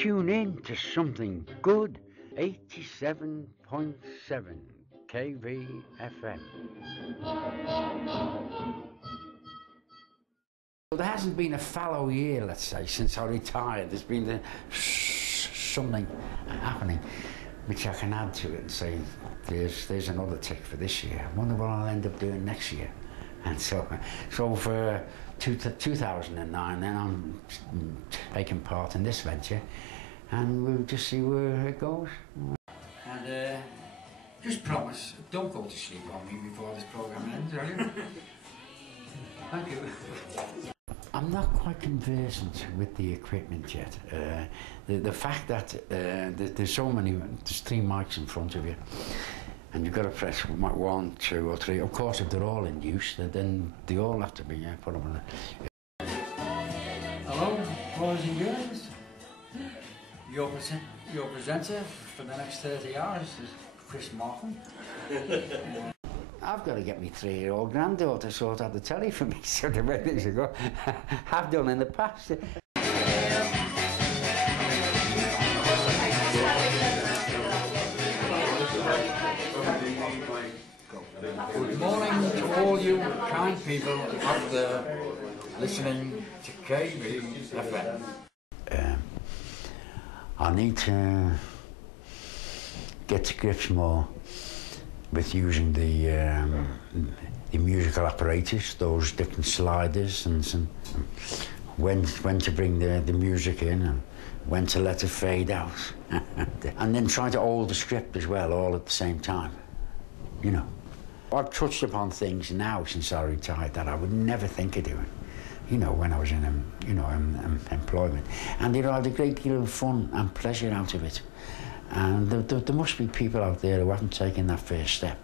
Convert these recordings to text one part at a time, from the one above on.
Tune in to something good. 87.7 kvfm. Well, there hasn't been a fallow year, let's say, since I retired. There's been something happening which I can add to it and say, there's another tick for this year. I wonder what I'll end up doing next year. And so for 2009, then I'm taking part in this venture, and we'll just see where it goes. And just promise, don't go to sleep on me before this program ends, are you? Thank you. I'm not quite conversant with the equipment yet. The fact that there's so many, there's 3 mics in front of you, and you've got to press 1, 2 or 3. Of course, if they're all in use, then they all have to be put on. Hello, boys and girls. Your presenter for the next 30 hours is Chris Markham. I've got to get my 3-year-old granddaughter to sort out the telly for me, so the way things go. Have done in the past. Good morning to all you kind people out there listening to kvfm. I need to get to grips more with using the musical apparatus, those different sliders, and when to bring the music in and when to let it fade out. And then try to hold the script as well, all at the same time, you know. I've touched upon things now since I retired that I would never think of doing, you know, when I was in employment. And I had a great deal of fun and pleasure out of it. And there must be people out there who haven't taken that first step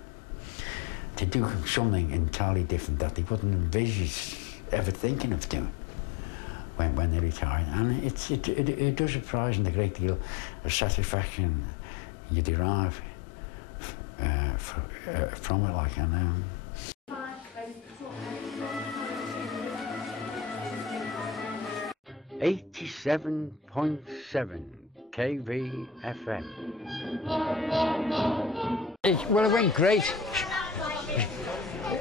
to do something entirely different that they wouldn't envisage ever thinking of doing when they retired. And it does surprise and a great deal of satisfaction you derive from it, like, and 87.7 kvfm. Well, it went great.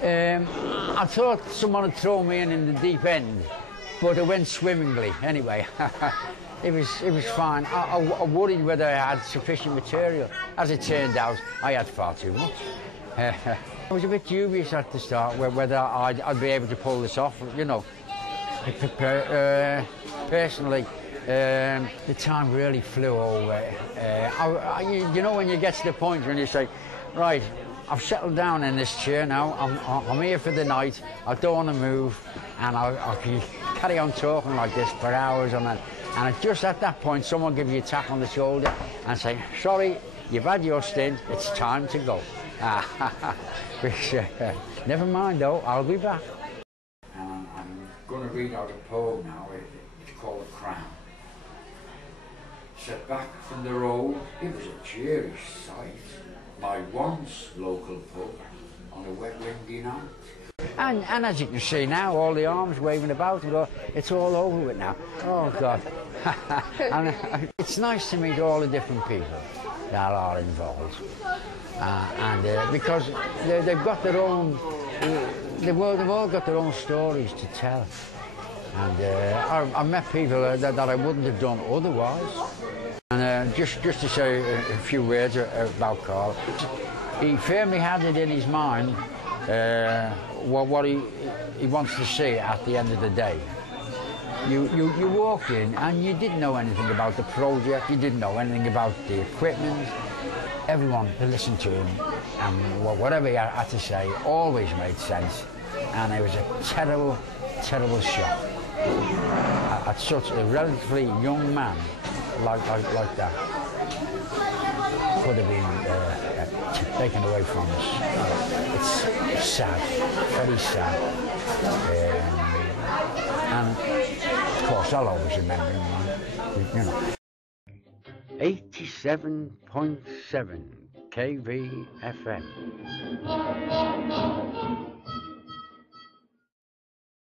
I thought someone had thrown me in the deep end, but it went swimmingly anyway. It was fine. I worried whether I had sufficient material. As it turned out, I had far too much. I was a bit dubious at the start whether I'd be able to pull this off, you know. Personally, the time really flew over. You know, when you get to the point when you say, right, I've settled down in this chair now, I'm here for the night, I don't want to move, and I can carry on talking like this for hours on end. And just at that point, someone gives you a tap on the shoulder and say, sorry, you've had your stint, it's time to go. Which, never mind though, I'll be back. And I'm going to read out a poem now. It's called A Crown. Set back from the road, it was a cheery sight. My once local pub on a wet windy night. And as you can see now, all the arms waving about, it's all over with now. Oh God. And it's nice to meet all the different people that are involved. Because they've got their own, they've all got their own stories to tell. And I've met people that I wouldn't have done otherwise. And just to say a few words about Carl, he firmly had it in his mind what he wants to see at the end of the day. You walked in and you didn't know anything about the project, you didn't know anything about the equipment. Everyone who listened to him and whatever he had to say always made sense. And it was a terrible, terrible shock at such a relatively young man like that could have been taken away from us. It's sad, very sad. And of course I'll always remember him, you know. 87.7 kvfm.